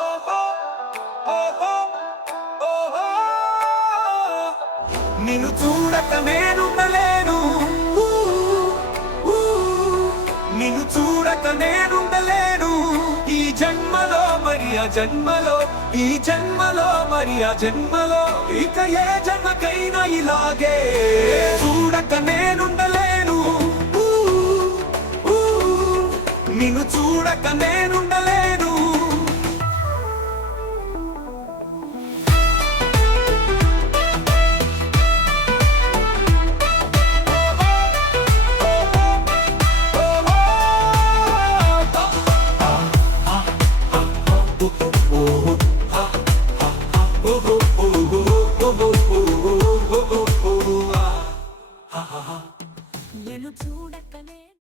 ఓహో ఓహో ఓహో నిన్ను చూడక నేనుండలేను, నిన్ను చూడక నేనుండలేను. ఈ జన్మలో మరి ఆ జన్మలో, ఈ జన్మలో మరి ఆ జన్మలో, ఇక ఏ జన్మకైనా ఇలాగే చూడక నేనుండలేను, నిన్ను చూడక